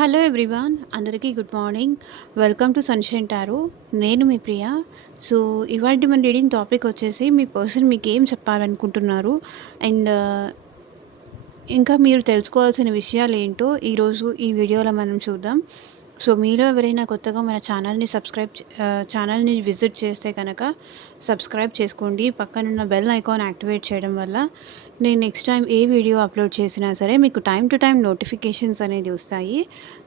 Hello everyone, అందరికీ good morning. Welcome to sunshine tarot. నేను మీ ప్రియ. So, ఇవాల్టి మన రీడింగ్ టాపిక్ వచ్చేసి మీ పర్సన్ మీకేం చెప్పాలనుకుంటున్నారు అండ్ ఇంకా మీరు తెలుసుకోవాల్సిన విషయాలేంటో ఈరోజు ఈ వీడియోలో మనం చూద్దాం. సో, మీలో ఎవరైనా కొత్తగా మన ఛానల్‌ని విజిట్ చేస్తే కనుక సబ్స్క్రైబ్ చేసుకోండి. పక్కనున్న బెల్ ఐకాన్ యాక్టివేట్ చేయడం వల్ల నేను నెక్స్ట్ టైం ఏ వీడియో అప్లోడ్ చేసినా సరే మీకు టైం టు టైం నోటిఫికేషన్స్ అనేది వస్తాయి.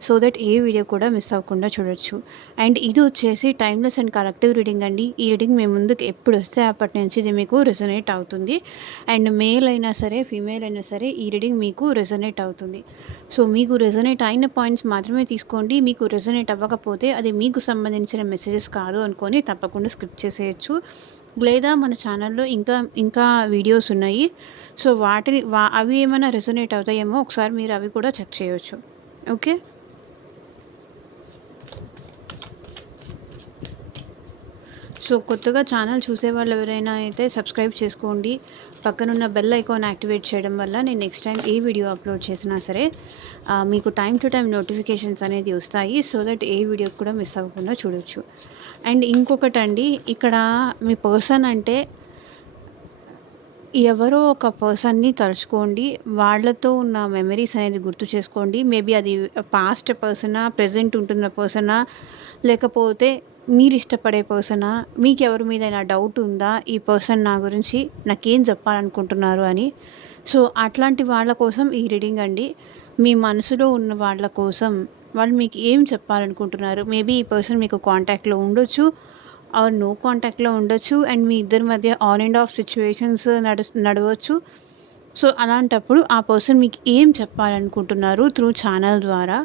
సో దట్ ఏ వీడియో కూడా మిస్ అవ్వకుండా చూడొచ్చు. అండ్ ఇది వచ్చేసి టైమ్‌లెస్ అండ్ కలెక్టివ్ రీడింగ్ అండి. ఈ రీడింగ్ మీ ముందుకు ఎప్పుడు వస్తే అప్పటి నుంచి ఇది మీకు రెసొనేట్ అవుతుంది. అండ్ మేల్ అయినా సరే, ఫీమేల్ అయినా సరే ఈ రీడింగ్ మీకు రెసొనేట్ అవుతుంది. సో, మీకు రెసొనేట్ అయిన పాయింట్స్ మాత్రమే తీసుకోండి. మీకు రెసొనేట్ అవ్వకపోతే అది మీకు సంబంధించిన మెసేజెస్ కాదు అనుకొని తప్పకుండా స్కిప్ చేసేయొచ్చు. లేదా మన ఛానల్‌లో ఇంకా వీడియోస్ ఉన్నాయి. సో, అవి ఏమైనా రెసొనేట్ అవుతాయేమో ఒకసారి మీరు అవి కూడా చెక్ చేయొచ్చు. ఓకే. సో, కొత్తగా ఛానల్ చూసేవాళ్ళు ఎవరైనా అయితే సబ్స్క్రైబ్ చేసుకోండి. పక్కనున్న బెల్ ఐకాన్ యాక్టివేట్ చేయడం వల్ల నేను నెక్స్ట్ టైం ఏ వీడియో అప్లోడ్ చేసినా సరే మీకు టైం టు టైం నోటిఫికేషన్స్ అనేది వస్తాయి. సో దట్ ఏ వీడియో కూడా మిస్ అవ్వకుండా చూడొచ్చు. అండ్ ఇంకొకటండి, ఇక్కడ మీ పర్సన్ అంటే ఎవరో ఒక పర్సన్‌ని తలుచుకోండి. వాళ్ళతో ఉన్న మెమరీస్ అనేది గుర్తు చేసుకోండి. మేబీ అది పాస్ట్ పర్సనా, ప్రెజెంట్ ఉంటున్న పర్సనా, లేకపోతే మీరిష్టపడే పర్సనా, మీకెవరి మీదైనా డౌట్ ఉందా? ఈ పర్సన్ నా గురించి నాకేం చెప్పాలనుకుంటున్నారు అని. సో, అట్లాంటి వాళ్ళ కోసం ఈ రీడింగ్ అండి. మీ మనసులో ఉన్న వాళ్ళ కోసం వాళ్ళు మీకు ఏం చెప్పాలనుకుంటున్నారు? మేబీ ఈ పర్సన్ మీకు కాంటాక్ట్‌లో ఉండొచ్చు ఆర్ నో కాంటాక్ట్‌లో ఉండొచ్చు. అండ్ మీ ఇద్దరి మధ్య ఆన్ అండ్ ఆఫ్ సిట్యుయేషన్స్ నడవచ్చు. సో, అలాంటప్పుడు ఆ పర్సన్ మీకు ఏం చెప్పాలనుకుంటున్నారు త్రూ ఛానల్ ద్వారా?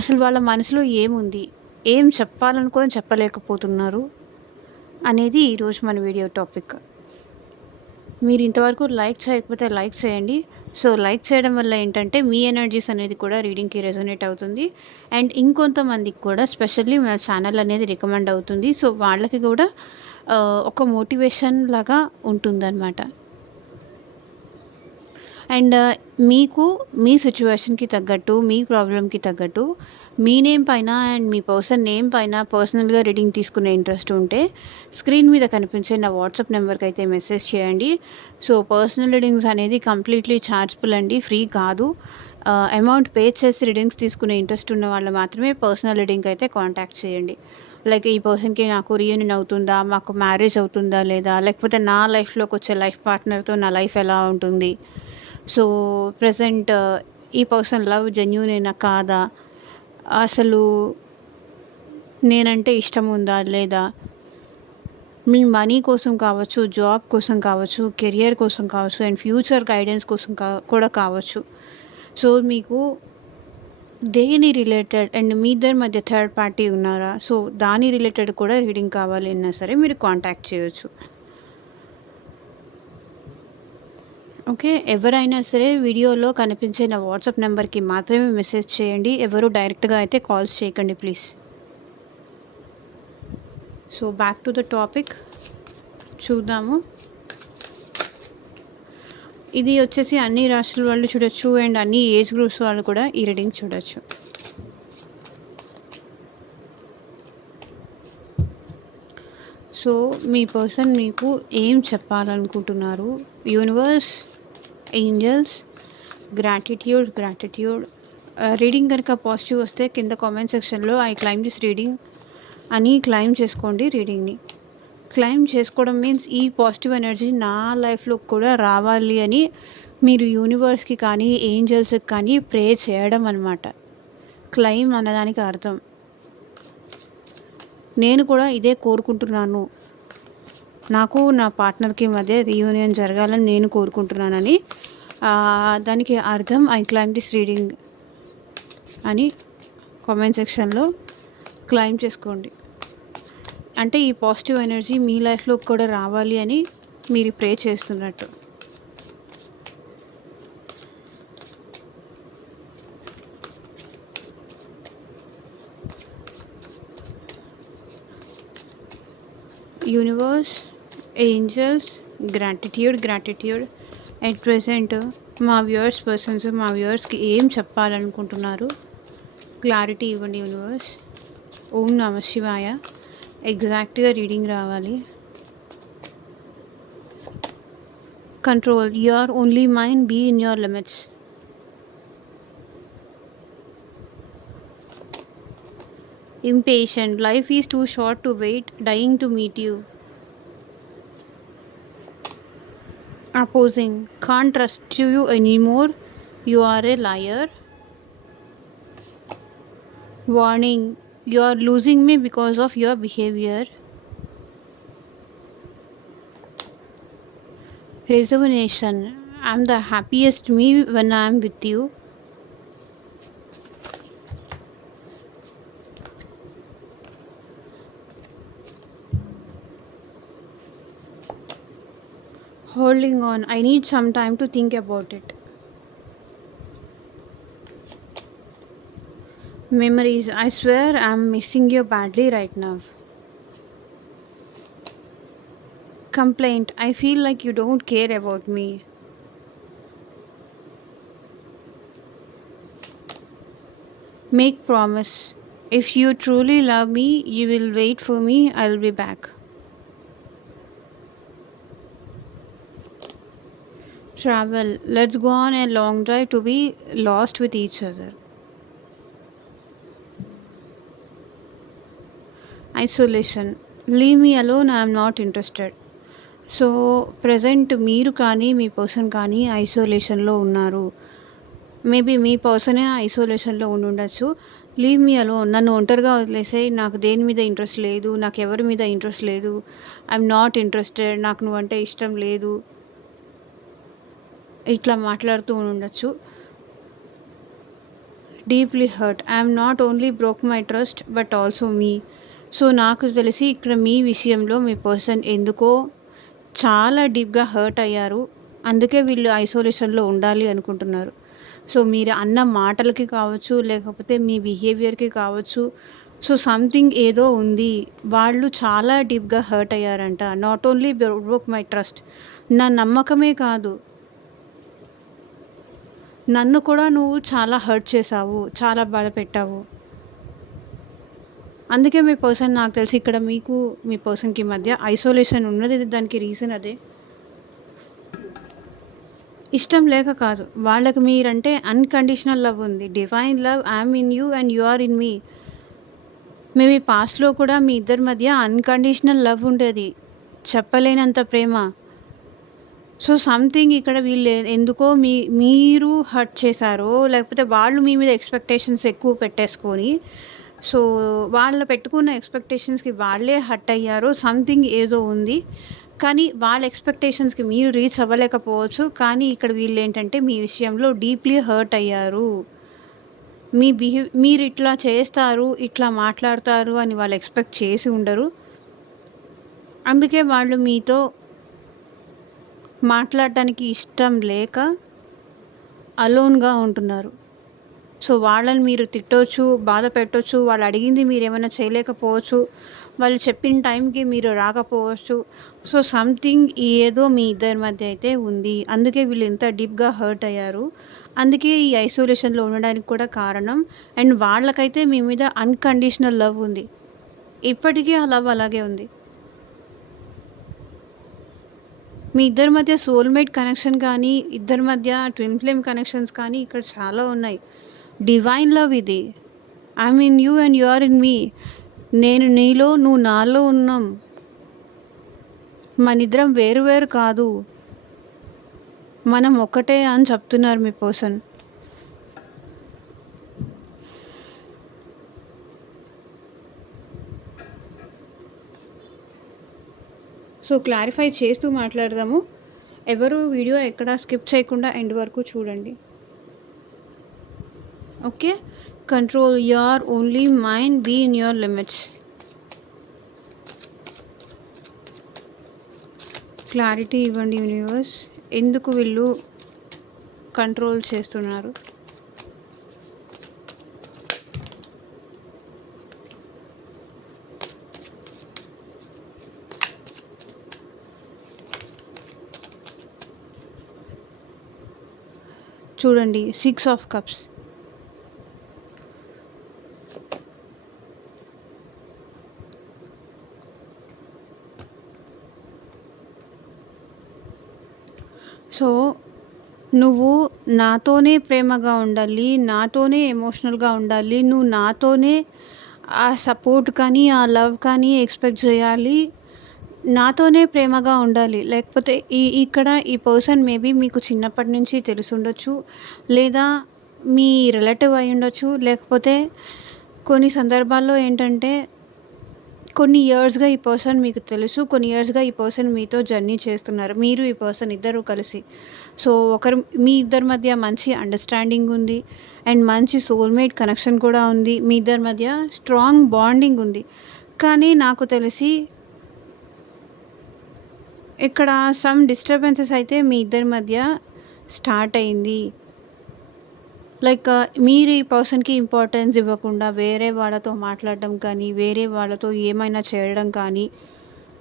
అసలు వాళ్ళ మనసులో ఏముంది? ఏం చెప్పాలనుకొని చెప్పలేకపోతున్నారు? అనేది ఈరోజు మన వీడియో టాపిక్. మీరు ఇంతవరకు లైక్ చేయకపోతే లైక్ చేయండి. సో, లైక్ చేయడం వల్ల ఏంటంటే మీ ఎనర్జీస్ అనేది కూడా రీడింగ్‌కి రెసొనేట్ అవుతుంది. అండ్ ఇంకొంతమందికి కూడా స్పెషల్లీ మన ఛానల్ అనేది రికమెండ్ అవుతుంది. సో, వాళ్ళకి కూడా ఒక మోటివేషన్ లాగా ఉంటుందన్నమాట. అండ్ మీకు మీ సిట్యుయేషన్‌కి తగ్గట్టు, మీ ప్రాబ్లమ్‌కి తగ్గట్టు మీ నేమ్ పైన అండ్ మీ పర్సన్ నేమ్ పైన పర్సనల్‌గా రీడింగ్ తీసుకునే ఇంట్రెస్ట్ ఉంటే స్క్రీన్ మీద కనిపించే నా వాట్సాప్ నెంబర్‌కి అయితే మెసేజ్ చేయండి. సో, పర్సనల్ రీడింగ్స్ అనేది కంప్లీట్‌లీ ఛార్జబుల్ అండి, ఫ్రీ కాదు. అమౌంట్ పే చేసి రీడింగ్స్ తీసుకునే ఇంట్రెస్ట్ ఉన్న వాళ్ళు మాత్రమే పర్సనల్ రీడింగ్‌కి అయితే కాంటాక్ట్ చేయండి. లైక్ ఈ పర్సన్‌కి నాకు రీయూనియన్ అవుతుందా? మాకు మ్యారేజ్ అవుతుందా లేదా? లేకపోతే నా లైఫ్‌లోకి వచ్చే లైఫ్ పార్ట్నర్‌తో నా లైఫ్ ఎలా ఉంటుంది? సో, ప్రెజెంట్ ఈ పర్సన్ లవ్ జెన్యూనేనా కాదా? అసలు నేనంటే ఇష్టం ఉందా లేదా? మీ మనీ కోసం కావచ్చు, జాబ్ కోసం కావచ్చు, కెరియర్ కోసం కావచ్చు అండ్ ఫ్యూచర్ గైడెన్స్ కోసం కూడా కావచ్చు. సో, మీకు దేని రిలేటెడ్ అండ్ మీ ఇద్దరి మధ్య థర్డ్ పార్టీ ఉన్నారా? సో, దాని రిలేటెడ్ కూడా రీడింగ్ కావాలి అన్నా సరే మీరు కాంటాక్ట్ చేయొచ్చు. ఓకే. ఎవరైనా సరే వీడియోలో కనిపించే నా వాట్సాప్ నెంబర్‌కి మాత్రమే మెసేజ్ చేయండి. ఎవరు డైరెక్ట్‌గా అయితే కాల్స్ చేయకండి please. So, back to the topic చూద్దాము. ఇది వచ్చేసి అన్ని రాష్ట్రాల వాళ్ళు చూడొచ్చు అండ్ అన్ని ఏజ్ గ్రూప్స్ వాళ్ళు కూడా ఈ రీడింగ్ చూడొచ్చు. సో, మీ పర్సన్ మీకు ఏం చెప్పాలనుకుంటున్నారు? Universe, angels, gratitude. రీడింగ్ కనుక పాజిటివ్ వస్తే కింద కామెంట్ సెక్షన్‌లో ఐ క్లైమ్ దిస్ రీడింగ్ అని క్లైమ్ చేసుకోండి రీడింగ్‌ని. క్లైమ్ చేసుకోవడం మీన్స్ ఈ పాజిటివ్ ఎనర్జీ నా లైఫ్‌లో కూడా రావాలి అని మీరు యూనివర్స్‌కి కానీ, ఏంజెల్స్‌కి కానీ ప్రే చేయడం అనమాట. క్లైమ్ అన్నదానికి అర్థం. నేను కూడా ఇదే కోరుకుంటున్నాను. నాకు నా పార్ట్నర్‌కి మధ్య రీయూనియన్ జరగాలని నేను కోరుకుంటున్నానని దానికి అర్థం ఐ క్లైమ్ దిస్ రీడింగ్ అని కామెంట్ సెక్షన్‌లో క్లైమ్ చేసుకోండి. అంటే ఈ పాజిటివ్ ఎనర్జీ మీ లైఫ్‌లోకి కూడా రావాలి అని మీరు ప్రే చేస్తున్నట్టు. Universe, angels, gratitude. At present మా వ్యూవర్స్‌కి ఏం చెప్పాలనుకుంటున్నారు? క్లారిటీ ఇవ్వండి యూనివర్స్. ఓం నమ శివాయ. ఎగ్జాక్ట్గా రీడింగ్ రావాలి. Control your only mind, be in your limits. Impatient, life is too short to wait, dying to meet you. Opposing, can't trust you anymore, you are a liar. Warning, you are losing me because of your behavior. Resignation, I'm the happiest me when I'm with you. Holding on, I need some time to think about it. Memories, I swear I'm missing you badly right now. Complaint, I feel like you don't care about me. Make promise, if you truly love me, you will wait for me, I'll be back. Travel, let's go on a long drive to be lost with each other. Isolation, leave me alone, I am not interested. So present మీరు కానీ మీ person కానీ ఐసోలేషన్లో ఉన్నారు. Maybe మీ పర్సనే ఐసోలేషన్లో ఉండుండొచ్చు. Leave me alone, నన్ను ఒంటరిగా వదిలేసేయ్, నాకు దేని మీద ఇంట్రెస్ట్ లేదు, నాకు ఎవరి మీద ఇంట్రెస్ట్ లేదు, ఐఎమ్ నాట్ ఇంట్రెస్టెడ్, నాకు నువ్వంటే ఇష్టం లేదు, ఇట్లా మాట్లాడుతూ ఉండొచ్చు. Deeply hurt, I'm not only broke my trust but also me. So నాకు తెలిసి ఇక్కడ మీ విషయంలో మీ పర్సన్ ఎందుకో చాలా డీప్గా హర్ట్ అయ్యారు. అందుకే వీళ్ళు ఐసోలేషన్లో ఉండాలి అనుకుంటున్నారు. సో మీరు అన్న మాటలకి కావచ్చు, లేకపోతే మీ బిహేవియర్కి కావచ్చు, సో సంథింగ్ ఏదో ఉంది. వాళ్ళు చాలా డీప్గా హర్ట్ అయ్యారంట. Not only broke my trust, నా నమ్మకమే కాదు, నన్ను కూడా నువ్వు చాలా హర్ట్ చేసావు, చాలా బాధ పెట్టావు. అందుకే మీ పర్సన్ నాకు తెలిసి ఇక్కడ మీకు మీ పర్సన్కి మధ్య ఐసోలేషన్ ఉన్నది. దానికి రీజన్ అదే. ఇష్టం లేక కాదు, వాళ్ళకి మీరంటే అన్కండిషనల్ లవ్ ఉంది. Divine love, I'm in you and you are in me. Maybe పాస్ట్లో కూడా మీ ఇద్దరి మధ్య అన్కండిషనల్ లవ్ ఉండేది, చెప్పలేనంత ప్రేమ. సో సంథింగ్ ఇక్కడ వీళ్ళు ఎందుకో మీరు హర్ట్ చేశారో, లేకపోతే వాళ్ళు మీ మీద ఎక్స్పెక్టేషన్స్ ఎక్కువ పెట్టేసుకొని, సో వాళ్ళు పెట్టుకున్న ఎక్స్పెక్టేషన్స్కి వాళ్ళే హర్ట్ అయ్యారో, సంథింగ్ ఏదో ఉంది. కానీ వాళ్ళ ఎక్స్పెక్టేషన్స్కి మీరు రీచ్ అవ్వలేకపోవచ్చు. కానీ ఇక్కడ వీళ్ళు ఏంటంటే మీ విషయంలో డీప్లీ హర్ట్ అయ్యారు. మీరు ఇట్లా చేస్తారు, ఇట్లా మాట్లాడతారు అని వాళ్ళు ఎక్స్పెక్ట్ చేసి ఉండరు. అందుకే వాళ్ళు మీతో మాట్లాడటానికి ఇష్టం లేక అలోన్గా ఉంటున్నారు. సో వాళ్ళని మీరు తిట్టవచ్చు, బాధ పెట్టవచ్చు, వాళ్ళు అడిగింది మీరు ఏమైనా చేయలేకపోవచ్చు, వాళ్ళు చెప్పిన టైంకి మీరు రాకపోవచ్చు. సో సంథింగ్ ఏదో మీ ఇద్దరి మధ్య అయితే ఉంది. అందుకే వీళ్ళు ఇంత డీప్గా హర్ట్ అయ్యారు. అందుకే ఈ ఐసోలేషన్లో ఉండడానికి కూడా కారణం. అండ్ వాళ్ళకైతే మీ మీద అన్కండిషనల్ లవ్ ఉంది. ఇప్పటికీ ఆ లవ్ అలాగే ఉంది. మీ ఇద్దరి మధ్య సోల్మేట్ కనెక్షన్ కానీ, ఇద్దరి మధ్య ట్విన్ ఫ్లేమ్ కనెక్షన్స్ కానీ ఇక్కడ చాలా ఉన్నాయి. డివైన్ లవ్ ఇది. I'm in you and you are in me. నేను నీలో, నువ్వు నాలో ఉన్నాం. మనిద్దరం వేరు వేరు కాదు, మనం ఒకటే అని చెప్తున్నారు మీ పర్సన్. సో క్లారిఫై చేస్తూ మాట్లాడదాము. ఎవరు వీడియో ఎక్కడ స్కిప్ చేయకుండా ఎండ్ వరకు చూడండి. Okay. Control your only mind, be in your limits. Clarity ఇవ్వండి యూనివర్స్. ఎందుకు వీళ్ళు కంట్రోల్ చేస్తున్నారు? చూడండి, 6 ఆఫ్ కప్స్. సో, నువ్వు నాతోనే ప్రేమగా ఉండాలి. నాతోనే ఎమోషనల్‌గా ఉండాలి. నువ్వు నాతోనే ఆ సపోర్ట్ కానీ, ఆ లవ్ కానీ ఎక్స్‌పెక్ట్ చేయాలి. నాతోనే ప్రేమగా ఉండాలి. లేకపోతే ఇక్కడ ఈ పర్సన్ మేబీ మీకు చిన్నప్పటి నుంచి తెలిసుండొచ్చు. లేదా మీ రిలేటివ్ అయ్యుండొచ్చు. లేకపోతే కొన్ని సందర్భాల్లో ఏంటంటే కొన్ని ఇయర్స్‌గా ఈ పర్సన్ మీకు తెలుసు. కొన్ని ఇయర్స్‌గా ఈ పర్సన్ మీతో జర్నీ చేస్తున్నారు. మీరు ఈ పర్సన్ ఇద్దరు కలిసి. సో, మీ ఇద్దరి మధ్య మంచి అండర్‌స్టాండింగ్ ఉంది. అండ్ మంచి సోల్‌మేట్ కనెక్షన్ కూడా ఉంది. మీ ఇద్దరి మధ్య స్ట్రాంగ్ బాండింగ్ ఉంది. కానీ నాకు తెలిసి ఇక్కడ సమ్ డిస్టర్బెన్సెస్ అయితే మీ ఇద్దరి మధ్య స్టార్ట్ అయింది. లైక్ మీరు ఈ పర్సన్‌కి ఇంపార్టెన్స్ ఇవ్వకుండా వేరే వాళ్ళతో మాట్లాడడం కానీ, వేరే వాళ్ళతో ఏమైనా చేయడం కానీ,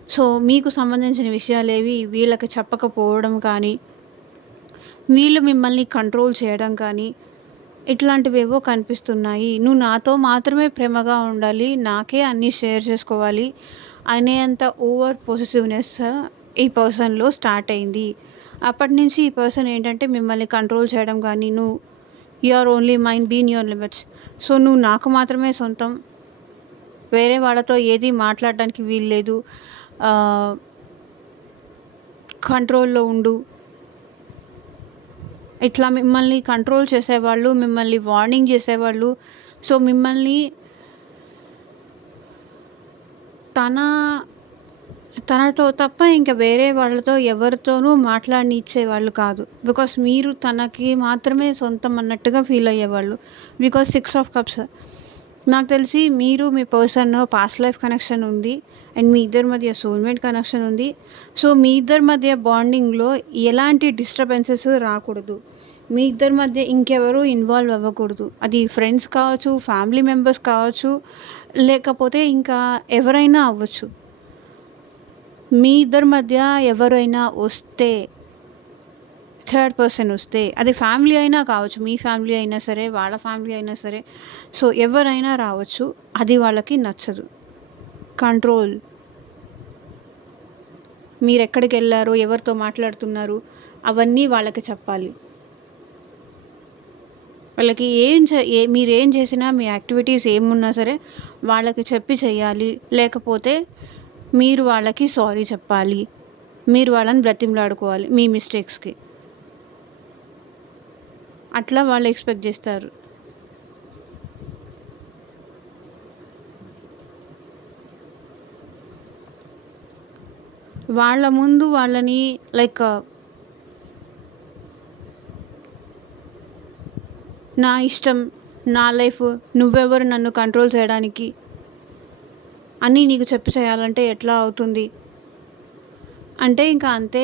సో, మీకు సంబంధించిన విషయాలేవి వీళ్ళకి చెప్పకపోవడం కానీ, వీళ్ళు మిమ్మల్ని కంట్రోల్ చేయడం కానీ, ఇట్లాంటివేవో కనిపిస్తున్నాయి. నువ్వు నాతో మాత్రమే ప్రేమగా ఉండాలి. నాకే అన్నీ షేర్ చేసుకోవాలి అనేంత ఓవర్ పొసెసివ్‌నెస్ ఈ పర్సన్‌లో స్టార్ట్ అయింది. అప్పటినుంచి ఈ పర్సన్ ఏంటంటే మిమ్మల్ని కంట్రోల్ చేయడం కానీ, you are only mine, be in your limits. So, నువ్వు నాకు మాత్రమే సొంతం. వేరే వాళ్ళతో ఏది మాట్లాడడానికి వీల్లేదు. కంట్రోల్‌లో ఉండు. ఇట్లా మిమ్మల్ని కంట్రోల్ చేసేవాళ్ళు, మిమ్మల్ని వార్నింగ్ చేసేవాళ్ళు. సో, మిమ్మల్ని తన తనతో తప్ప ఇంక వేరే వాళ్ళతో ఎవరితోనూ మాట్లాడనిచ్చేవాళ్ళు కాదు. బికాస్ మీరు తనకి మాత్రమే సొంతం అన్నట్టుగా ఫీల్ అయ్యేవాళ్ళు. Because 6 of cups. నాకు తెలిసి మీరు మీ పర్సన్ పాస్ట్ లైఫ్ కనెక్షన్ ఉంది. అండ్ మీ ఇద్దరి మధ్య సోల్‌మేట్ కనెక్షన్ ఉంది. సో, మీ ఇద్దరి మధ్య బాండింగ్‌లో ఎలాంటి డిస్టర్బెన్సెస్ రాకూడదు. మీ ఇద్దరి మధ్య ఇంకెవరు ఇన్వాల్వ్ అవ్వకూడదు. అది ఫ్రెండ్స్ కావచ్చు, ఫ్యామిలీ మెంబర్స్ కావచ్చు, లేకపోతే ఇంకా ఎవరైనా అవ్వచ్చు. మీ ఇద్దరి మధ్య ఎవరైనా వస్తే, థర్డ్ పర్సన్ వస్తే, అది ఫ్యామిలీ అయినా కావచ్చు. మీ ఫ్యామిలీ అయినా సరే, వాళ్ళ ఫ్యామిలీ అయినా సరే. సో, ఎవరైనా రావచ్చు. అది వాళ్ళకి నచ్చదు. కంట్రోల్. మీరెక్కడికెళ్లారో, ఎవరితో మాట్లాడుతున్నారు, అవన్నీ వాళ్ళకి చెప్పాలి. వాళ్ళకి మీరేం చేసినా, మీ యాక్టివిటీస్ ఏమున్నా సరే వాళ్ళకి చెప్పి చెయ్యాలి. లేకపోతే మీరు వాళ్ళకి సారీ చెప్పాలి. మీరు వాళ్ళని బ్రతిమలాడుకోవాలి మీ మిస్టేక్స్‌కి. అట్లా వాళ్ళు ఎక్స్‌పెక్ట్ చేస్తారు. వాళ్ళ ముందు వాళ్ళని లైక్ నా ఇష్టం, నా లైఫ్, నువ్వెవరు నన్ను కంట్రోల్ చేయడానికి అని నీకు చెప్పి చేయాలంటే ఎట్లా అవుతుంది? అంటే ఇంకా అంతే.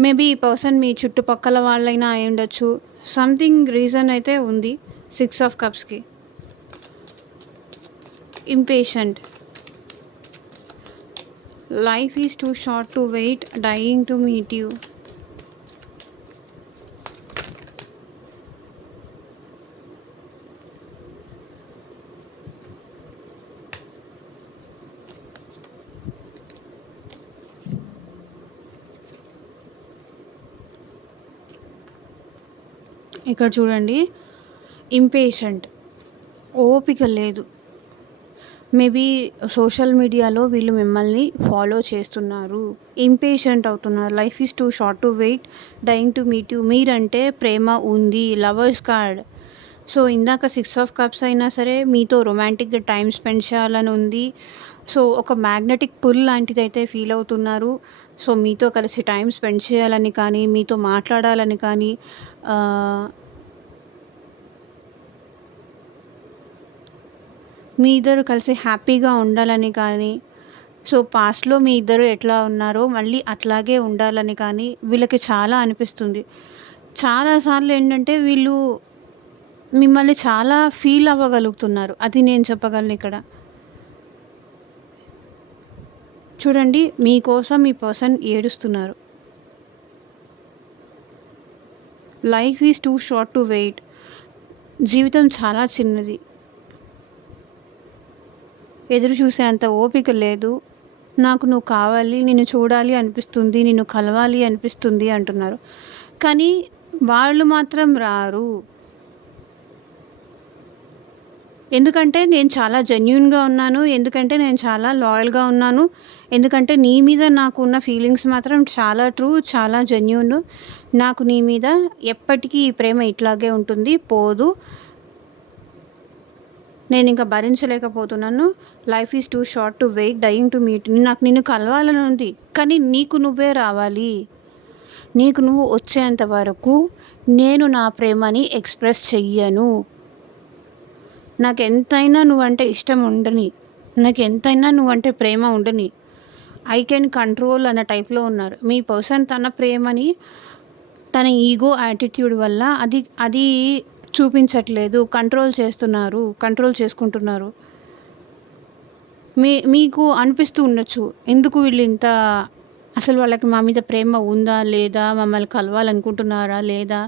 మేబీ ఈ పర్సన్ మీ చుట్టుపక్కల వాళ్ళైనా అయ్యుండొచ్చు. సంథింగ్ రీజన్ అయితే ఉంది 6 ఆఫ్ కప్స్‌కి. Impatient. Life is too short to wait, dying to meet you. ఇక్కడ చూడండి. ఇంపేషెంట్. ఓపిక లేదు. మేబీ సోషల్ మీడియాలో వీళ్ళు మిమ్మల్ని ఫాలో చేస్తున్నారు. ఇంపేషెంట్ అవుతున్నారు. Life is too short to wait, dying to meet you. మీరంటే ప్రేమ ఉంది. Lovers card. సో, ఇందాక 6 ఆఫ్ కప్స్ అయినా సరే మీతో రొమాంటిక్‌గా టైమ్ స్పెండ్ చేయాలని ఉంది. సో, ఒక మ్యాగ్నెటిక్ పుల్ లాంటిదైతే ఫీల్ అవుతున్నారు. సో, మీతో కలిసి టైమ్ స్పెండ్ చేయాలని కానీ, మీతో మాట్లాడాలని కానీ, మీ ఇద్దరు కలిసి హ్యాపీగా ఉండాలని కానీ, సో, పాస్ట్‌లో మీ ఇద్దరు ఎట్లా ఉన్నారో మళ్ళీ అట్లాగే ఉండాలని కానీ వీళ్ళకి చాలా అనిపిస్తుంది. చాలా సార్లు ఏంటంటే వీళ్ళు మిమ్మల్ని చాలా ఫీల్ అవ్వగలుగుతున్నారు. అది నేను చెప్పగలను ఇక్కడ. చూడండి, మీకోసం ఈ పర్సన్ ఏడుస్తున్నారు. Life is too short to wait. జీవితం చాలా చిన్నది. ఎదురు చూసే అంత ఓపిక లేదు. నాకు నువ్వు కావాలి, నిన్ను చూడాలి అనిపిస్తుంది, నిన్ను కలవాలి అనిపిస్తుంది అంటున్నారు. కానీ వాళ్ళు మాత్రం రారు. ఎందుకంటే నేను చాలా జెన్యూన్‌గా ఉన్నాను. ఎందుకంటే నేను చాలా లాయల్‌గా ఉన్నాను. ఎందుకంటే నీ మీద నాకున్న ఫీలింగ్స్ మాత్రం చాలా ట్రూ, చాలా జెన్యూన్. నాకు నీ మీద ఎప్పటికీ ఈ ప్రేమ ఇట్లాగే ఉంటుంది, పోదు. నేనింక భరించలేకపోతున్నాను. Life is too short to wait dying to meet. నాకు నిన్ను కలవాలని ఉంది. కానీ నీకు నువ్వే రావాలి. నీకు నువ్వు వచ్చేంత వరకు నేను నా ప్రేమని ఎక్స్‌ప్రెస్ చెయ్యను. నాకెంతైనా నువ్వంటే ఇష్టం ఉండని. నాకెంతైనా నువ్వంటే ప్రేమ ఉండని. ఐ కెన్ కంట్రోల్ అన్న టైప్‌లో ఉన్నారు. మీ పర్సన్ తన ప్రేమని తన ఈగో యాటిట్యూడ్ వల్ల అది చూపించట్లేదు. కంట్రోల్ చేసుకుంటున్నారు. మీకు అనిపిస్తూ ఉండొచ్చు. ఎందుకు వీళ్ళింత అసలు వాళ్ళకి మా మీద ప్రేమ ఉందా? లేదా? మమ్మల్ని కలవాలనుకుంటున్నారా? లేదా?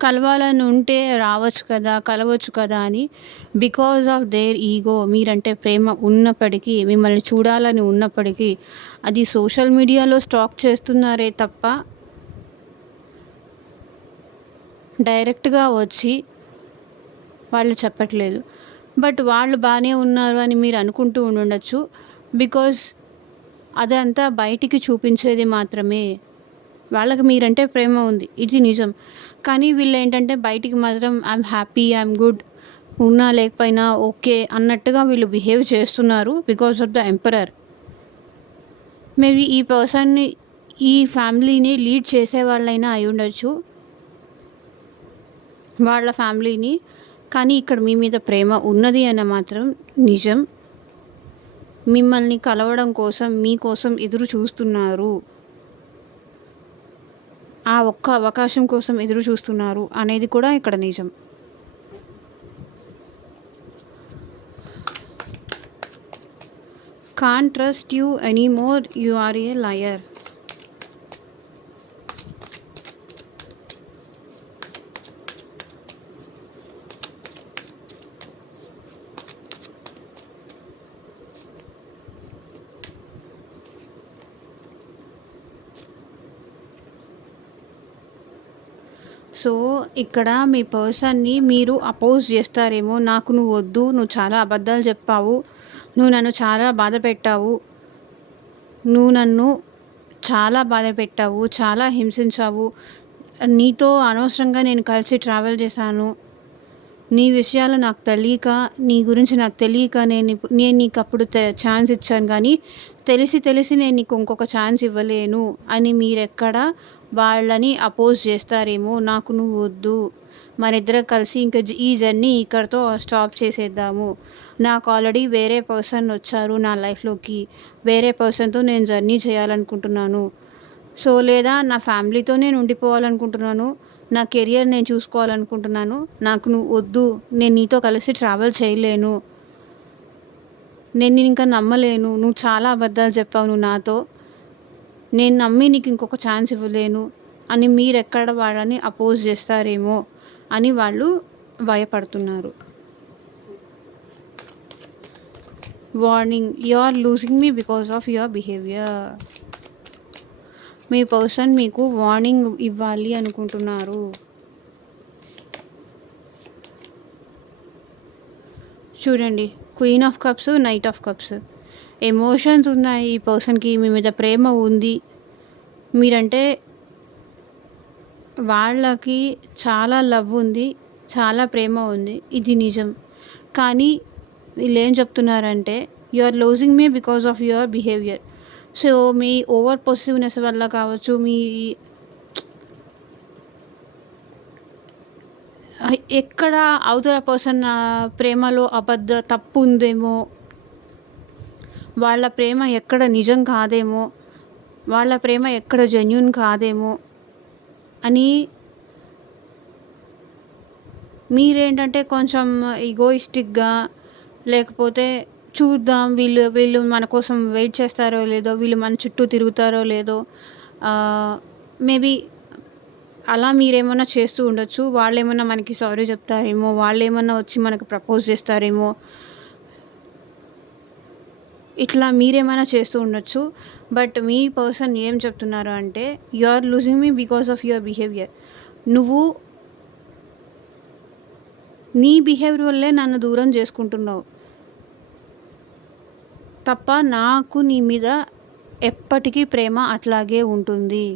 కలవాలని ఉంటే రావచ్చు కదా! కలవచ్చు కదా! అని బికాజ్ ఆఫ్ దేర్ ఈగో మీరంటే ప్రేమ ఉన్నప్పటికీ, మిమ్మల్ని చూడాలని ఉన్నప్పటికీ, అది సోషల్ మీడియాలో స్టాక్ చేస్తున్నారే తప్ప డైరెక్ట్‌గా వచ్చి వాళ్ళు చెప్పట్లేదు. బట్ వాళ్ళు బానే ఉన్నారు అని మీరు అనుకుంటూ ఉండుండొచ్చు. బికాజ్ అదంతా బయటికి చూపించేది మాత్రమే. వాళ్ళకి మీరంటే ప్రేమ ఉంది. ఇది నిజం. కానీ వీళ్ళేంటంటే బయటికి మాత్రం ఐయామ్ హ్యాపీ, ఐయామ్ గుడ్, ఉన్నా లేకపోయినా ఓకే అన్నట్టుగా వీళ్ళు బిహేవ్ చేస్తున్నారు because of the emperor. Maybe ఈ పర్సన్‌ని, ఈ ఫ్యామిలీని లీడ్ చేసేవాళ్ళైనా అయ్యుండొచ్చు. వాళ్ళ ఫ్యామిలీని. కానీ ఇక్కడ మీ మీద ప్రేమ ఉన్నది అని మాత్రం నిజం. మిమ్మల్ని కలవడం కోసం, మీకోసం ఎదురు చూస్తున్నారు. ఆ ఒక్క అవకాశం కోసం ఎదురు చూస్తున్నారు అనేది కూడా ఇక్కడ నిజం. Can't trust you anymore, you are a liar. So, ఇక్కడ మీ పర్సన్‌ని మీరు అపోజ్ చేస్తారేమో. నాకు నువ్వు వద్దు, నువ్వు చాలా అబద్ధాలు చెప్పావు, నువ్వు నన్ను చాలా బాధ పెట్టావు, నువ్వు నన్ను చాలా బాధ పెట్టావు, చాలా హింసించావు, నీతో అనవసరంగా నేను కలిసి ట్రావెల్ చేశాను, నీ విషయాలు నాకు తెలియక, నీ గురించి నాకు తెలియక నేను నీకప్పుడు ఛాన్స్ ఇచ్చాను కానీ తెలిసి నేను నీకు ఇంకొక ఛాన్స్ ఇవ్వలేను అని మీరెక్కడ వాళ్ళని అపోజ్ చేస్తారేమో. నాకు నువ్వు వద్దు, మనిద్దరం కలిసి ఇంకా ఈ జర్నీ ఇక్కడితో స్టాప్ చేసేద్దాము, నాకు ఆల్రెడీ వేరే పర్సన్ వచ్చారు నా లైఫ్లోకి, వేరే పర్సన్తో నేను జర్నీ చేయాలనుకుంటున్నాను. సో లేదా నా ఫ్యామిలీతో నేను ఉండిపోవాలనుకుంటున్నాను, నా కెరియర్ నేను చూసుకోవాలనుకుంటున్నాను, నాకు నువ్వు వద్దు, నేను నీతో కలిసి ట్రావెల్ చేయలేను, నేను నిన్ను ఇంకా నమ్మలేను, నువ్వు చాలా అబద్ధాలు చెప్పావు నువ్వు నాతో, నేను నమ్మి నీకు ఇంకొక ఛాన్స్ ఇవ్వలేను అని మీరెక్కడ వాళ్ళని అపోజ్ చేస్తారేమో అని వాళ్ళు భయపడుతున్నారు. Warning, you are losing me because of your behaviour. మీ పర్సన్ మీకు వార్నింగ్ ఇవ్వాలి అనుకుంటున్నారు. చూడండి, queen of cups, knight of cups. Emotions ఉన్నాయి ఈ పర్సన్‌కి, మీ మీద ప్రేమ ఉంది. మీరంటే వాళ్ళకి చాలా లవ్ ఉంది, చాలా ప్రేమ ఉంది, ఇది నిజం. కానీ వీళ్ళేం చెప్తున్నారంటే you are losing me because of your behaviour. So మీ ఓవర్ పొసెసివ్‌నెస్ వల్ల కావచ్చు, మీ ఎక్కడ అవతల పర్సన్ ప్రేమలో తప్పు ఉందేమో, వాళ్ళ ప్రేమ ఎక్కడ నిజం కాదేమో, వాళ్ళ ప్రేమ ఎక్కడ జెన్యూన్ కాదేమో అని మీరేంటంటే కొంచెం ఈగోయిస్టిక్‌గా, లేకపోతే చూద్దాం వీళ్ళు మన కోసం వెయిట్ చేస్తారో లేదో, వీళ్ళు మన చుట్టూ తిరుగుతారో లేదో, మేబీ అలా మీరేమన్నా చేస్తూ ఉండొచ్చు. వాళ్ళేమన్నా మనకి సారీ చెప్తారేమో, వాళ్ళేమన్నా వచ్చి మనకు ప్రపోజ్ చేస్తారేమో, ఇట్లా మీరేమైనా చేస్తూ ఉండొచ్చు. బట్ మీ పర్సన్ ఏం చెప్తున్నారు అంటే, you are losing me because of your behaviour. నువ్వు నీ బిహేవియర్ వల్లే నన్ను దూరం చేసుకుంటున్నావు తప్ప నాకు నీ మీద ఎప్పటికీ ప్రేమ అట్లాగే ఉంటుంది.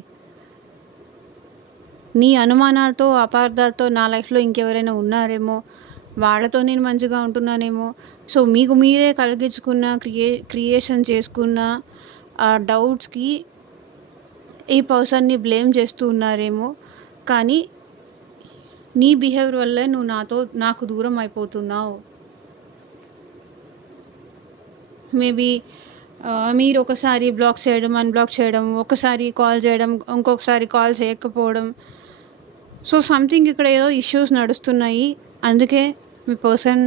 నీ అనుమానాలతో, అపార్థాలతో నా లైఫ్‌లో ఇంకెవరైనా ఉన్నారేమో, వాళ్ళతో నేను మంచిగా ఉంటున్నానేమో, సో మీకు మీరే కలిగించుకున్న క్రియేషన్ చేసుకున్న డౌట్స్‌కి ఈ పర్సన్‌ని బ్లేమ్ చేస్తూ ఉన్నారేమో, కానీ నీ బిహేవియర్ వల్లే నువ్వు నాకు దూరం అయిపోతున్నావు. మేబీ మీరు ఒకసారి బ్లాక్ చేయడం, అన్‌బ్లాక్ చేయడం, ఒకసారి కాల్ చేయడం, ఇంకొకసారి కాల్ చేయకపోవడం. సో సంథింగ్ ఇక్కడ ఏదో ఇష్యూస్ నడుస్తున్నాయి. అందుకే మీ పర్సన్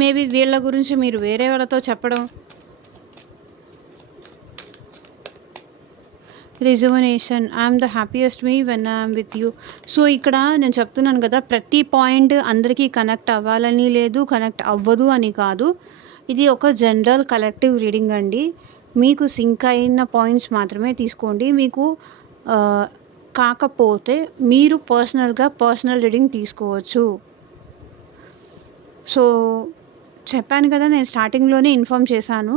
మేబీ వీళ్ళ గురించి మీరు వేరే వాళ్ళతో చెప్పడం. రిజర్వనేషన్ I'm the happiest me when I'm with you. So ఇక్కడ నేను చెప్తున్నాను కదా, ప్రతి పాయింట్ అందరికీ కనెక్ట్ అవ్వాలని లేదు, కనెక్ట్ అవ్వదు అని కాదు. ఇది ఒక జనరల్ కలెక్టివ్ రీడింగ్ అండి. మీకు సింక్ అయిన పాయింట్స్ మాత్రమే తీసుకోండి. మీకు కాకపోతే మీరు పర్సనల్ రీడింగ్ తీసుకోవచ్చు. సో చెప్పాను కదా, నేను స్టార్టింగ్లోనే ఇన్ఫామ్ చేశాను.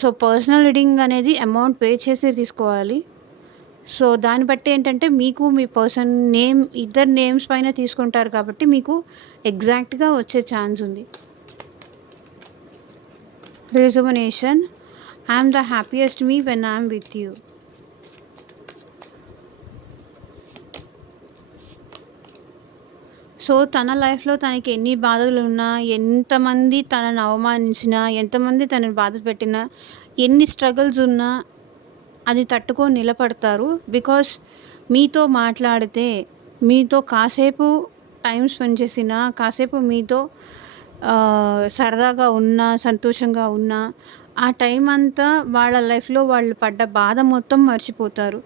సో పర్సనల్ రీడింగ్ అనేది అమౌంట్ పే చేసి తీసుకోవాలి. సో దాన్ని బట్టి ఏంటంటే, మీకు మీ పర్సన్ నేమ్, ఇద్దరు నేమ్స్ పైన తీసుకుంటారు కాబట్టి మీకు ఎగ్జాక్ట్గా వచ్చే ఛాన్స్ ఉంది. రిజర్వనేషన్ I'm the happiest me when I'm with you. So తన లైఫ్లో తనకి ఎన్ని బాధలు ఉన్నా, ఎంతమంది తనను అవమానించినా, ఎంతమంది తనని బాధ పెట్టినా, ఎన్ని స్ట్రగుల్స్ ఉన్నా అది తట్టుకొని నిలబడతారు. బికాస్ మీతో మాట్లాడితే, మీతో కాసేపు టైం స్పెండ్ చేసినా, కాసేపు మీతో సరదాగా ఉన్నా, సంతోషంగా ఉన్నా, ఆ టైం అంతా వాళ్ళ లైఫ్లో వాళ్ళు పడ్డ బాధ మొత్తం మర్చిపోతారు.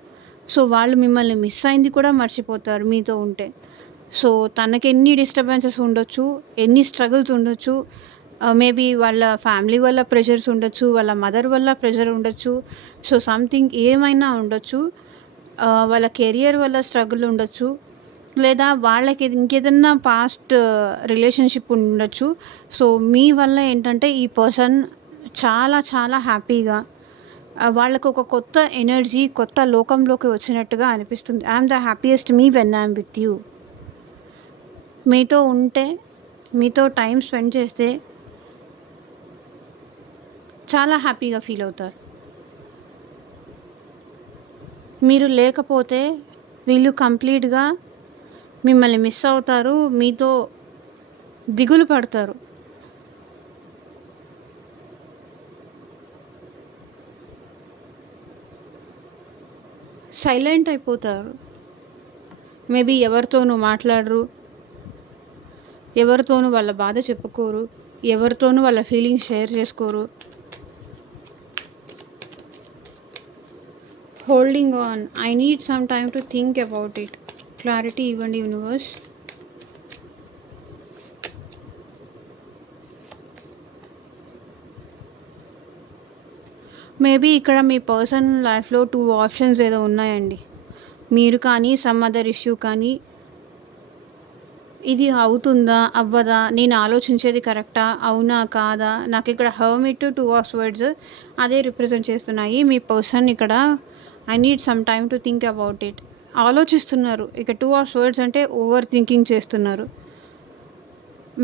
సో వాళ్ళు మిమ్మల్ని మిస్ అయింది కూడా మర్చిపోతారు మీతో ఉంటే. సో తనకి ఎన్ని డిస్టర్బెన్సెస్ ఉండొచ్చు, ఎన్ని స్ట్రగుల్స్ ఉండొచ్చు, మేబీ వాళ్ళ ఫ్యామిలీ వల్ల ప్రెషర్స్ ఉండొచ్చు, వాళ్ళ మదర్ వల్ల ప్రెషర్ ఉండొచ్చు, సో సంథింగ్ ఏమైనా ఉండొచ్చు, వాళ్ళ కెరియర్ వల్ల స్ట్రగుల్ ఉండొచ్చు, లేదా వాళ్ళకి ఇంకేదన్నా పాస్ట్ రిలేషన్షిప్ ఉండొచ్చు. సో మీ వల్ల ఏంటంటే ఈ పర్సన్ చాలా చాలా హ్యాపీగా, వాళ్ళకు ఒక కొత్త ఎనర్జీ, కొత్త లోకంలోకి వచ్చినట్టుగా అనిపిస్తుంది. I'm the happiest me when I'm with you. మీతో ఉంటే, మీతో టైం స్పెండ్ చేస్తే చాలా హ్యాపీగా ఫీల్ అవుతారు. మీరు లేకపోతే వీళ్ళు కంప్లీట్గా మిమ్మల్ని మిస్ అవుతారు, మీతో దిగులు పడతారు. సైలెంట్ అయిపోతారు. మేబీ ఎవరితోనూ మాట్లాడరు, ఎవరితోనూ వాళ్ళ బాధ చెప్పుకోరు, ఎవరితోనూ వాళ్ళ ఫీలింగ్స్ షేర్ చేసుకోరు. Holding on, I need some time to think about it. Clarity ఇవ్వండి యూనివర్స్. మేబీ ఇక్కడ మీ పర్సన్ లైఫ్లో 2 ఆప్షన్స్ ఏదో ఉన్నాయండి. మీరు కానీ, సమ్ అదర్ ఇష్యూ కానీ, ఇది అవుతుందా, అవ్వదా, నేను ఆలోచించేది కరెక్టా, అవునా కాదా, నాకు ఇక్కడ హర్మిట్ 2 ఆఫ్ స్వర్డ్స్ అదే రిప్రజెంట్ చేస్తున్నాయి. మీ పర్సన్ ఇక్కడ I need some time to think about it ఆలోచిస్తున్నారు. ఇక 2 ఆఫ్ స్వర్డ్స్ అంటే ఓవర్ థింకింగ్ చేస్తున్నారు.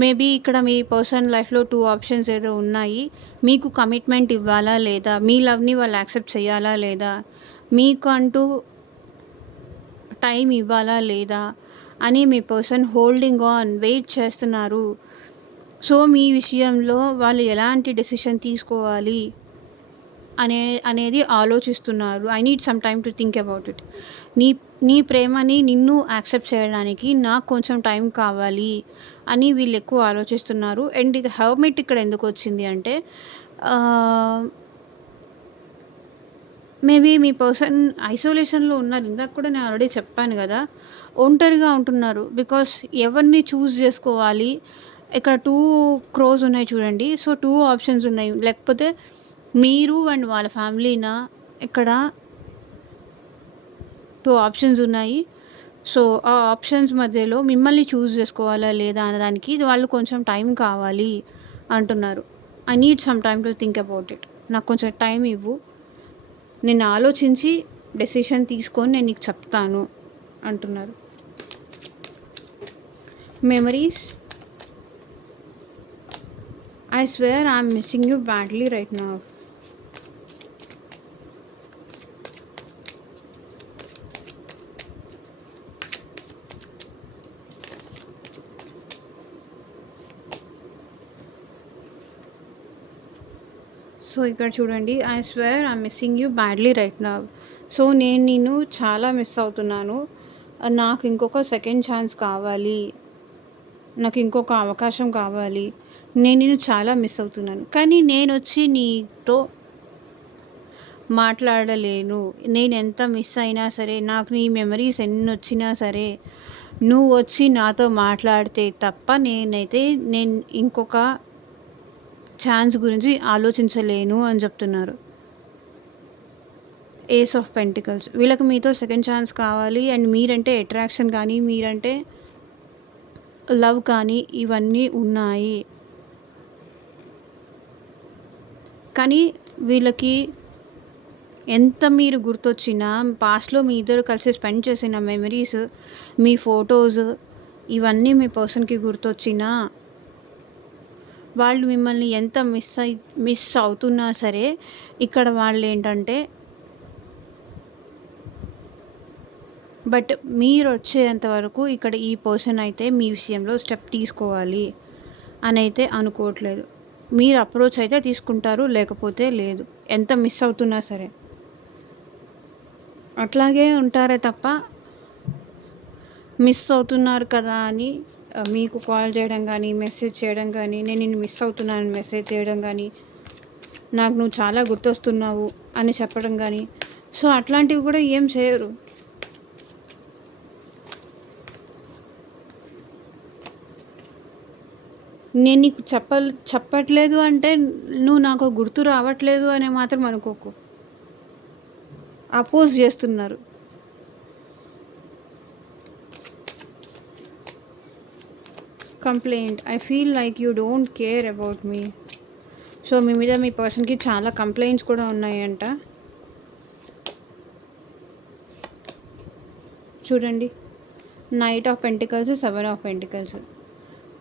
మేబీ ఇక్కడ మీ పర్సన్ లైఫ్లో 2 ఆప్షన్స్ ఏదో ఉన్నాయి. మీకు కమిట్మెంట్ ఇవ్వాలా లేదా, మీ లవ్ని వాళ్ళు యాక్సెప్ట్ చేయాలా లేదా, మీకు అంటూ టైం ఇవ్వాలా లేదా అని మీ పర్సన్ హోల్డింగ్ ఆన్, వెయిట్ చేస్తున్నారు. సో మీ విషయంలో వాళ్ళు ఎలాంటి డెసిషన్ తీసుకోవాలి అనేది ఆలోచిస్తున్నారు. I need some time to think about it. నీ ప్రేమని, నిన్ను యాక్సెప్ట్ చేయడానికి నాకు కొంచెం టైం కావాలి అని వీళ్ళు ఎక్కువ ఆలోచిస్తున్నారు. అండ్ ఇది హర్మిట్ ఇక్కడ ఎందుకు వచ్చింది అంటే, మేబీ మీ పర్సన్ ఐసోలేషన్లో ఉన్నారు. ఇందాక కూడా నేను ఆల్రెడీ చెప్పాను కదా, ఒంటరిగా ఉంటున్నారు. బికాస్ ఎవరిని చూస్ చేసుకోవాలి, ఇక్కడ 2 క్రోస్ ఉన్నాయి చూడండి. సో, 2 ఆప్షన్స్ ఉన్నాయి. లేకపోతే మీరు అండ్ వాళ్ళ ఫ్యామిలీనా? ఇక్కడ 2 ఆప్షన్స్ ఉన్నాయి. సో, ఆ ఆప్షన్స్ మధ్యలో మిమ్మల్ని చూజ్ చేసుకోవాలా లేదా అన్నదానికి వాళ్ళు కొంచెం టైం కావాలి అంటున్నారు. I need some time to think about it. నాకు కొంచెం టైం ఇవ్వు. నేను ఆలోచించి డెసిషన్ తీసుకొని నేను నీకు చెప్తాను అంటున్నారు. Memories. I swear I'm missing you badly right now. So, ఇక్కడ చూడండి. I swear I'm missing you badly right now. So, నేను నిన్ను చాలా మిస్ అవుతున్నాను. నాకు ఇంకొక సెకండ్ ఛాన్స్ కావాలి. నాకు ఇంకొక అవకాశం కావాలి. నేను నిన్ను చాలా మిస్ అవుతున్నాను. కానీ నేనొచ్చి నీతో మాట్లాడలేను. నేనెంత మిస్ అయినా సరే, నాకు నీ మెమరీస్ ఎన్నొచ్చినా సరే, నువ్వొచ్చి నాతో మాట్లాడితే తప్ప నేను ఇంకొక ఛాన్స్ గురించి ఆలోచించలేను అని చెప్తున్నారు. Ace of pentacles. వీళ్ళకి మీతో సెకండ్ ఛాన్స్ కావాలి. అండ్ మీరంటే అట్రాక్షన్ కానీ, మీరంటే లవ్ కానీ ఇవన్నీ ఉన్నాయి. కానీ వీళ్ళకి ఎంత మీరు గుర్తొచ్చినా, పాస్ట్‌లో మీ ఇద్దరు కలిసి స్పెండ్ చేసిన మెమరీస్, మీ ఫోటోస్ ఇవన్నీ మీ పర్సన్‌కి గుర్తొచ్చినా, వాళ్ళు మిమ్మల్ని ఎంత మిస్ అవుతున్నా సరే, ఇక్కడ వాళ్ళేంటంటే బట్ మీరొచ్చేంత వరకు ఇక్కడ ఈ పర్సన్ అయితే మీ విషయంలో స్టెప్ తీసుకోవాలి అనైతే అనుకోవట్లేదు. మీరు అప్రోచ్ అయితే తీసుకుంటారు, లేకపోతే లేదు. ఎంత మిస్ అవుతున్నా సరే. అట్లాగే ఉంటారే తప్ప మిస్ అవుతున్నారు కదా అని మీకు కాల్ చేయడం కానీ, మెసేజ్ చేయడం కానీ, నేను నిన్ను మిస్ అవుతున్నానని మెసేజ్ చేయడం కానీ, నాకు నువ్వు చాలా గుర్తొస్తున్నావు అని చెప్పడం కానీ, సో అట్లాంటివి కూడా ఏం చేయరు. నేను నీకు చెప్పట్లేదు అంటే నువ్వు నాకు గుర్తు రావట్లేదు అని మాత్రం అనుకోకు. అపోజ్ చేస్తున్నారు. Complaint. I feel like you don't care about me. So మీ మీద మీ పర్సన్కి చాలా కంప్లైంట్స్ కూడా ఉన్నాయంట. చూడండి. Knight of pentacles, 7 of pentacles.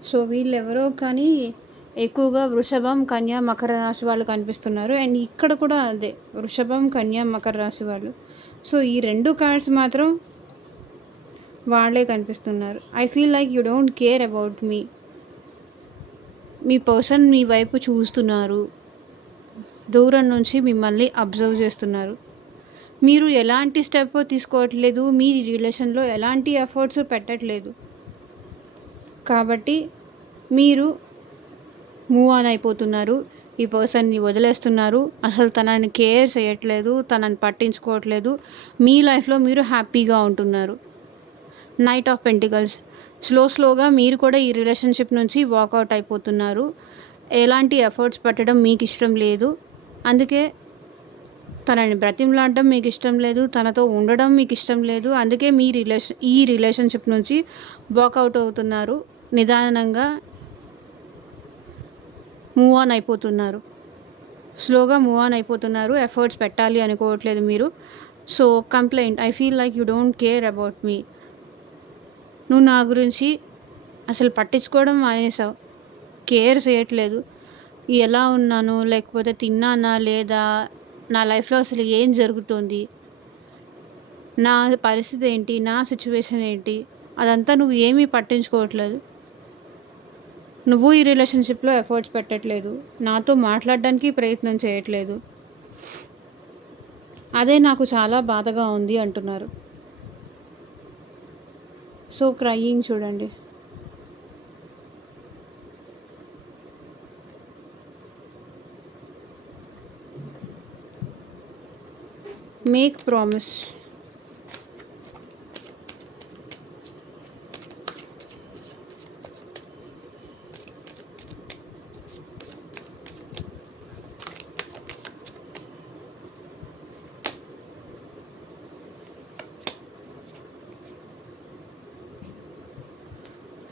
So వీళ్ళెవరో కానీ ఎక్కువగా వృషభం, కన్య, మకర రాశి వాళ్ళు కనిపిస్తున్నారు. అండ్ ఇక్కడ కూడా అదే వృషభం, కన్య, మకర రాశి వాళ్ళు. సో ఈ 2 కార్డ్స్ మాత్రం వాళ్ళే కనిపిస్తున్నారు. I feel like you don't care about me. మీ పర్సన్ మీ వైపు చూస్తున్నారు. దూరం నుంచి మిమ్మల్ని అబ్జర్వ్ చేస్తున్నారు. మీరు ఎలాంటి స్టెప్ తీసుకోవట్లేదు. మీ రిలేషన్లో ఎలాంటి ఎఫర్ట్స్ పెట్టట్లేదు. కాబట్టి మీరు మూవ్ ఆన్ అయిపోతున్నారు. ఈ పర్సన్ని వదిలేస్తున్నారు. అసలు తనని కేర్ చేయట్లేదు, తనని పట్టించుకోవట్లేదు. మీ లైఫ్లో మీరు హ్యాపీగా ఉంటున్నారు. Night of pentacles. స్లోగా మీరు కూడా ఈ రిలేషన్షిప్ నుంచి వాకౌట్ అయిపోతున్నారు. ఎలాంటి ఎఫర్ట్స్ పెట్టడం మీకు ఇష్టం లేదు. అందుకే తనని బ్రతిమలాడడం మీకు ఇష్టం లేదు. తనతో ఉండడం మీకు ఇష్టం లేదు. అందుకే ఈ రిలేషన్షిప్ నుంచి వాకౌట్ అవుతున్నారు. నిదానంగా మూవ్ ఆన్ అయిపోతున్నారు. స్లోగా మూవ్ ఆన్ అయిపోతున్నారు. ఎఫర్ట్స్ పెట్టాలి అనుకోవట్లేదు మీరు. So complaint. I feel like you don't care about మీ. నువ్వు నా గురించి అసలు పట్టించుకోవడం మానేసావు. కేర్ చేయట్లేదు. ఎలా ఉన్నాను, లేకపోతే తిన్నానా లేదా, నా లైఫ్లో అసలు ఏం జరుగుతుంది, నా పరిస్థితి ఏంటి, నా సిచ్యువేషన్ ఏంటి, అదంతా నువ్వు ఏమీ పట్టించుకోవట్లేదు. నువ్వు ఈ రిలేషన్షిప్లో ఎఫర్ట్స్ పెట్టట్లేదు. నాతో మాట్లాడడానికి ప్రయత్నం చేయట్లేదు. అదే నాకు చాలా బాధగా ఉంది అంటున్నారు. సో క్రయింగ్ చూడండి. Make promise.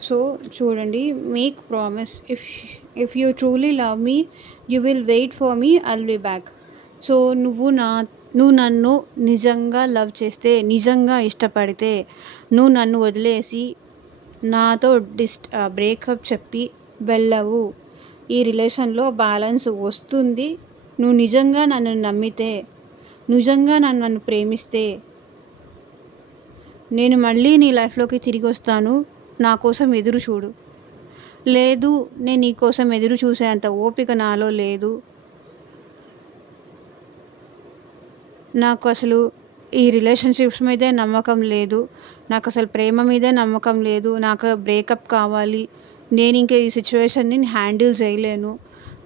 సో చూడండి, make promise, if you truly love me you will wait for me, I'll be back. So నువ్వు నన్ను నిజంగా లవ్ చేస్తే, నిజంగా ఇష్టపడితే, నువ్వు నన్ను వదిలేసి నాతో బ్రేకప్ చెప్పి వెళ్ళవు. ఈ రిలేషన్లో బ్యాలెన్స్ వస్తుంది. నువ్వు నిజంగా నన్ను నమ్మితే, నిజంగా నన్ను ప్రేమిస్తే నేను మళ్ళీ నీ లైఫ్లోకి తిరిగి వస్తాను. నా కోసం ఎదురు చూడు. లేదు, నేను నీ కోసం ఎదురు చూసేంత ఓపిక నాలో లేదు. నాకు అసలు ఈ రిలేషన్షిప్స్ మీదే నమ్మకం లేదు. నాకు అసలు ప్రేమ మీదే నమ్మకం లేదు. నాకు బ్రేకప్ కావాలి. నేను ఇంకా ఈ సిచ్యువేషన్ని హ్యాండిల్ చేయలేను.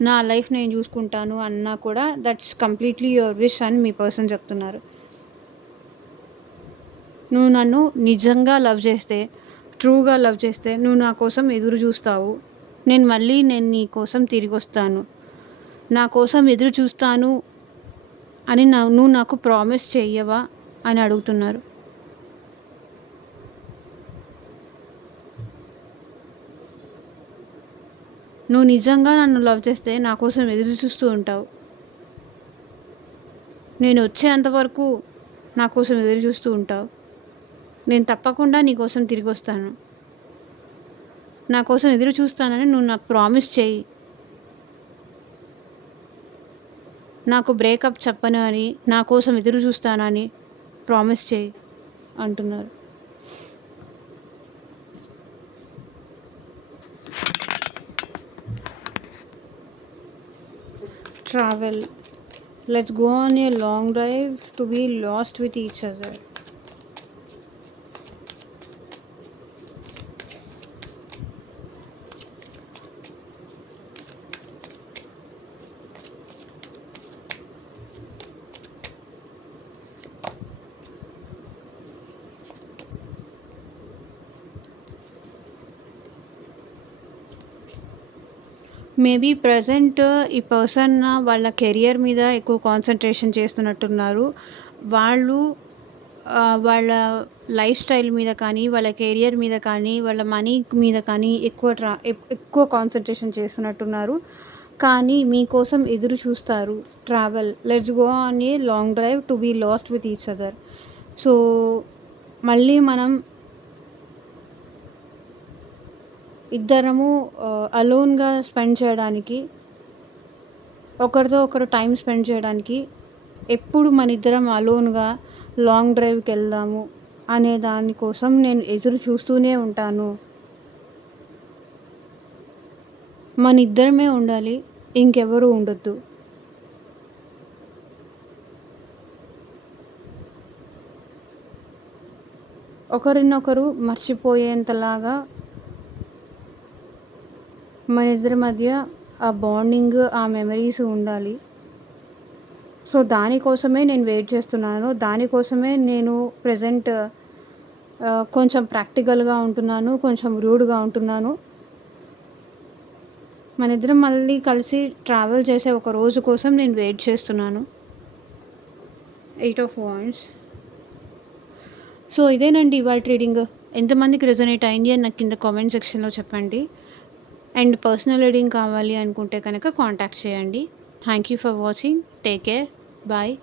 నా లైఫ్ నేను చూసుకుంటాను అన్నా కూడా దట్స్ కంప్లీట్లీ యువర్ విష్ అని మీ పర్సన్ చెప్తున్నారు. నువ్వు నన్ను నిజంగా లవ్ చేస్తే, ట్రూగా లవ్ చేస్తే నువ్వు నా కోసం ఎదురు చూస్తావు. నేను నీ కోసం తిరిగి వస్తాను. నా కోసం ఎదురు చూస్తాను అని నువ్వు నాకు ప్రామిస్ చెయ్యవా అని అడుగుతున్నారు. నువ్వు నిజంగా నన్ను లవ్ చేస్తే నా కోసం ఎదురు చూస్తూ ఉంటావు. నేను వచ్చేంతవరకు నా కోసం ఎదురు చూస్తూ ఉంటావు. నేను తప్పకుండా నీ కోసం తిరిగి వస్తాను. నా కోసం ఎదురు చూస్తానని నువ్వు నాకు ప్రామిస్ చేయి. నాకు బ్రేకప్ చెప్పను అని, నా కోసం ఎదురు చూస్తానని ప్రామిస్ చేయి అంటున్నారు. Travel. Let's go on a long drive to be lost with each other. Maybe present ఈ పర్సన్ వాళ్ళ కెరియర్ మీద ఎక్కువ కాన్సన్ట్రేషన్ చేస్తున్నట్టున్నారు. వాళ్ళు వాళ్ళ లైఫ్ స్టైల్ మీద కానీ, వాళ్ళ కెరియర్ మీద కానీ, వాళ్ళ మనీ మీద కానీ ఎక్కువ కాన్సన్ట్రేషన్ చేస్తున్నట్టున్నారు. కానీ మీకోసం ఎదురు చూస్తారు. Travel, let's go on a long drive to be lost with each other. So మళ్ళీ మనం ఇద్దరము అలోన్గా స్పెండ్ చేయడానికి, ఒకరితో ఒకరు టైం స్పెండ్ చేయడానికి, ఎప్పుడు మన ఇద్దరం అలోన్గా లాంగ్ డ్రైవ్కి వెళ్దాము అనే దానికోసం నేను ఎదురు చూస్తూనే ఉంటాను. మన ఇద్దరమే ఉండాలి, ఇంకెవరు ఉండొద్దు. ఒకరినొకరు మర్చిపోయేంతలాగా మన ఇద్దరి మధ్య ఆ బాండింగ్, ఆ మెమరీస్ ఉండాలి. సో దానికోసమే నేను వెయిట్ చేస్తున్నాను. దానికోసమే నేను ప్రెజెంట్ కొంచెం ప్రాక్టికల్గా ఉంటున్నాను, కొంచెం రూడ్గా ఉంటున్నాను. మన ఇద్దరం మళ్ళీ కలిసి ట్రావెల్ చేసే ఒక రోజు కోసం నేను వెయిట్ చేస్తున్నాను. 8 ఆఫ్ వాండ్స్. సో ఇదేనండి ఇవాళ రీడింగ్. ఎంతమందికి రెజొనేట్ అయింది అని నాకు కింద కామెంట్ సెక్షన్లో చెప్పండి. అండ్ పర్సనల్ రీడింగ్ కావాలి అనుకుంటే కనుక కాంటాక్ట్ చేయండి. Thank you for watching. Take care. Bye.